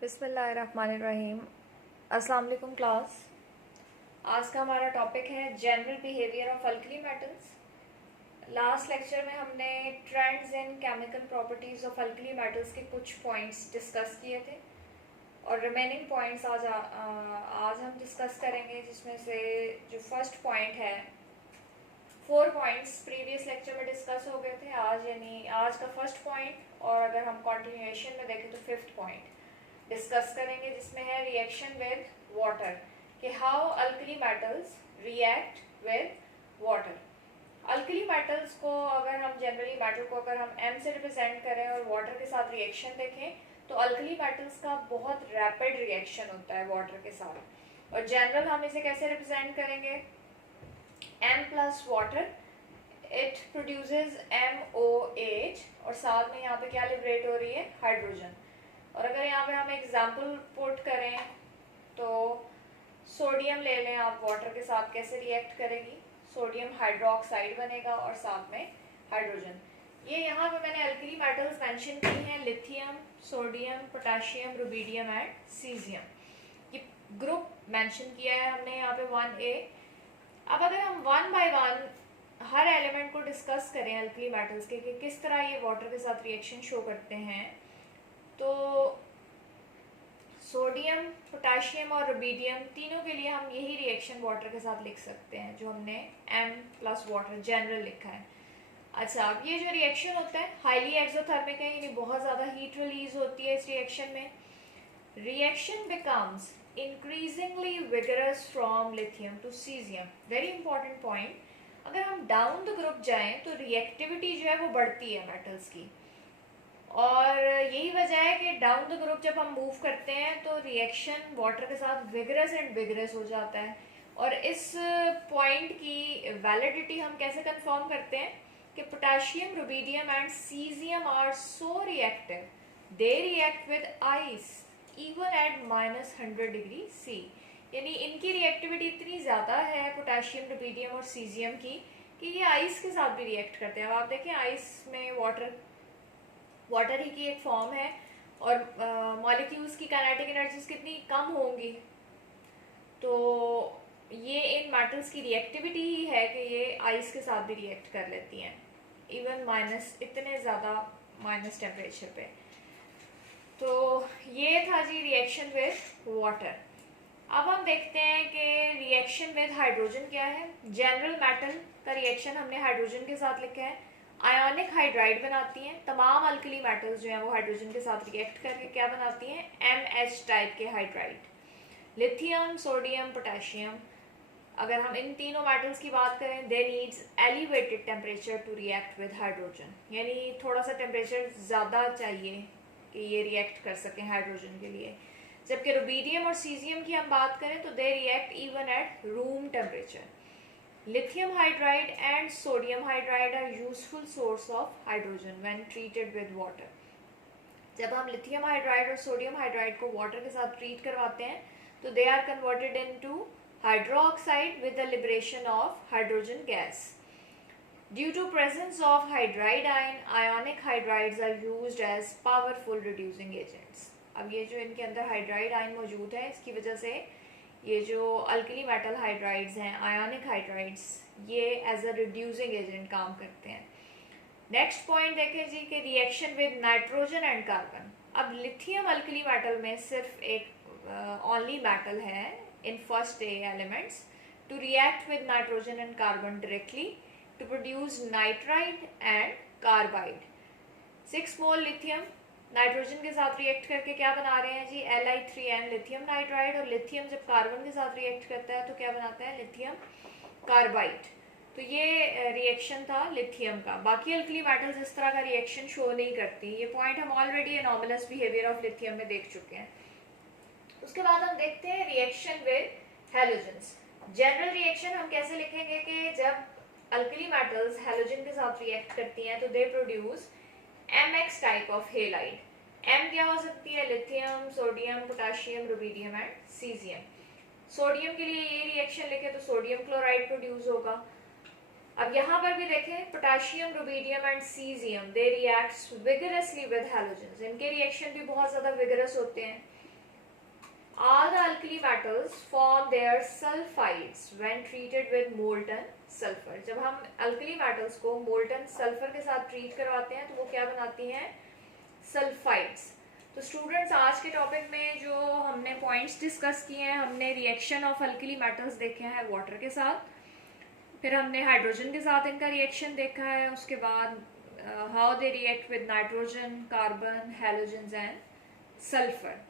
बिस्मिल्लाहिर्रहमानिर्रहीम। अस्सलाम वालेकुम क्लास। आज का हमारा टॉपिक है general behaviour of alkali metals. Last lecture में हमने trends in chemical properties of alkali metals के कुछ पॉइंट्स डिस्कस किए थे और रिमेनिंग पॉइंट्स आज हम डिस्कस करेंगे, जिसमें से जो फर्स्ट पॉइंट है, 4 पॉइंट्स प्रीवियस लेक्चर में डिस्कस हो गए थे। आज यानी आज का फर्स्ट पॉइंट, और अगर हम कॉन्टिन्यूएशन में देखें तो 5th पॉइंट डिस्कस करेंगे, जिसमें है रिएक्शन विद वाटर, कि how alkali metals react with water. Alkali metals को अगर हम जनरली मेटल को अगर हम M से रिप्रेजेंट करें और वाटर के साथ रिएक्शन देखें, तो अल्कली मेटल्स का बहुत रैपिड रिएक्शन होता है वाटर के साथ। और जनरल हम इसे कैसे रिप्रेजेंट करेंगे, M plus water, it produces MOH, और साथ में यहाँ पे क्या लिबरेट हो रही है, हाइड्रोजन। और अगर यहाँ पे हम एग्जाम्पल पुट करें तो सोडियम ले लें आप, वाटर के साथ कैसे रिएक्ट करेगी, सोडियम हाइड्रोक्साइड बनेगा और साथ में हाइड्रोजन। ये यहाँ पे मैंने अल्कली मेटल्स मेंशन की हैं, lithium, sodium, potassium, rubidium and caesium. ये ग्रुप मेंशन किया है हमने यहाँ पे 1A। अब अगर हम 1 बाय 1 हर एलिमेंट को डिस्कस करें अल्कली मेटल्स के, कि किस तरह ये वाटर के साथ रिएक्शन शो करते हैं, तो सोडियम, पोटेशियम और रुबीडियम तीनों के लिए हम यही रिएक्शन वाटर के साथ लिख सकते हैं, जो हमने M प्लस वाटर जनरल लिखा है। अच्छा, अब ये जो रिएक्शन होता है हाईली एक्सोथर्मिक है, यानी बहुत ज़्यादा हीट रिलीज होती है इस रिएक्शन में। Reaction becomes increasingly vigorous from lithium to caesium. Very important point. अगर हम डाउन द ग्रुप जाएं तो रिएक्टिविटी जो है वो बढ़ती है मेटल्स की, और यही वजह है कि डाउन द ग्रुप जब हम मूव करते हैं तो रिएक्शन वाटर के साथ विगरस एंड विगरस हो जाता है। और इस पॉइंट की वैलिडिटी हम कैसे कंफर्म करते हैं कि potassium, rubidium and caesium are so reactive, they react with ice even at -100 degree C। यानी इनकी रिएक्टिविटी इतनी ज़्यादा है पोटेशियम, रुबीडियम और सीजियम की, कि ये आइस के साथ भी रिएक्ट करते हैं। अब आप देखें, आइस में वाटर ही की एक फॉर्म है, और मॉलिक्यूल्स की काइनेटिक एनर्जीज कितनी कम होंगी, तो ये इन मेटल्स की रिएक्टिविटी ही है कि ये आइस के साथ भी रिएक्ट कर लेती हैं, इवन इतने ज़्यादा माइनस टेम्परेचर पे। तो ये था जी रिएक्शन विद वाटर। अब हम देखते हैं कि रिएक्शन विद हाइड्रोजन क्या है। जनरल मेटल का रिएक्शन हमने हाइड्रोजन के साथ लिखा है। आयोनिक हाइड्राइड बनाती हैं। तमाम अल्कली मेटल्स जो हैं वो हाइड्रोजन के साथ रिएक्ट करके क्या बनाती हैं, MH टाइप के हाइड्राइड। लिथियम, सोडियम, पोटेशियम, अगर हम इन तीनों मेटल्स की बात करें, they needs elevated temperature to react with hydrogen, यानी थोड़ा सा टेम्परेचर ज़्यादा चाहिए कि ये रिएक्ट कर सकें हाइड्रोजन के लिए। जबकि रुबीडियम और सीजियम की हम बात करें तो they react even at room temperature. Lithium hydride and sodium hydride are useful source of hydrogen when treated with water. जब हम लिथियम हाइड्राइड और सोडियम हाइड्राइड को वाटर के साथ ट्रीट करवाते हैं तो they are converted into hydroxide with the liberation of hydrogen gas. Due to presence of hydride ion, ionic hydrides are used as powerful reducing agents. अब ये जो इनके अंदर हाइड्राइड आयन मौजूद है, इसकी वजह से ये जो अल्कली मेटल हाइड्राइड्स हैं, आयोनिक हाइड्राइड्स, ये एज अ रिड्यूसिंग एजेंट काम करते हैं। नेक्स्ट पॉइंट देखें जी कि reaction with nitrogen and carbon. अब लिथियम अल्कली मेटल में सिर्फ एक ओनली मेटल है in first A elements to react with nitrogen and carbon directly to produce nitride and carbide. 6 mole lithium nitrogen के साथ रिएक्ट करके क्या बना रहे हैं जी, Li3N लिथियम नाइट्राइड, और लिथियम जब कार्बन के साथ रिएक्ट करता है तो क्या बनाता है, लिथियम कार्बाइड। तो ये रिएक्शन था लिथियम का। बाकी अल्कली मेटल्स इस तरह का रिएक्शन शो नहीं करती। ये पॉइंट हम already anomalous behaviour of lithium में देख चुके हैं। उसके बाद हम देखते हैं reaction with halogens. General reaction हम कैसे लिखेंगे कि जब अल्कली मेटल्स हैलोजन के साथ रिएक्ट करती हैं तो they produce MX type of halide. M क्या हो सकती है, lithium, sodium, potassium, rubidium and caesium. Sodium के लिए ये रिएक्शन लिखे तो सोडियम क्लोराइड प्रोड्यूस होगा। अब यहाँ पर भी देखें, potassium, rubidium and caesium they react vigorously with halogens. इनके रिएक्शन भी बहुत ज़्यादा विगरस होते हैं। All the alkali metals form their sulfides when treated with molten sulfur. जब हम alkali metals को molten sulfur के साथ treat करवाते हैं तो वो क्या बनाती हैं? सल्फाइड्स. तो स्टूडेंट्स आज के टॉपिक में जो हमने पॉइंट्स डिस्कस किए हैं, हमने रिएक्शन ऑफ अल्कली मेटल्स देखे हैं वाटर के साथ, फिर हमने हाइड्रोजन के साथ इनका रिएक्शन देखा है, उसके बाद how they react with nitrogen, carbon, halogens and sulphur.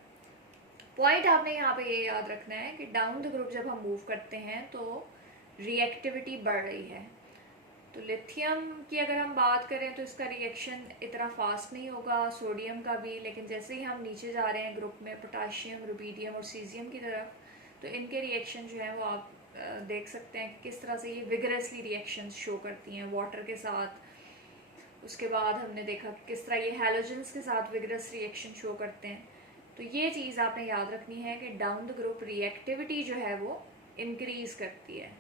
Point आपने यहाँ पे ये याद रखना है कि डाउन द ग्रुप जब हम मूव करते हैं तो रिएक्टिविटी बढ़ रही है. तो लिथियम की अगर हम बात करें तो इसका रिएक्शन इतना फास्ट नहीं होगा, सोडियम का भी, लेकिन जैसे ही हम नीचे जा रहे हैं ग्रुप में पोटाशियम, रुबीडियम और सीजियम की तरफ, तो इनके रिएक्शन जो है वो आप देख सकते हैं किस तरह से ये विगरसली रिएक्शंस शो करती हैं वाटर के साथ. उसके बाद हमने देखा किस तरह ये हैलोजेंस के साथ विगरस रिएक्शन शो करते हैं. तो ये चीज़ आपने याद रखनी है कि डाउन द ग्रुप रिएक्टिविटी जो है वो इंक्रीज करती है.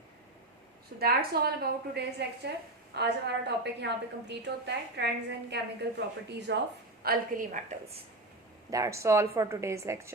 So that's all about today's lecture. आज हमारा टॉपिक यहाँ पे कंप्लीट होता है, trends and chemical properties of alkali metals. That's all for today's lecture.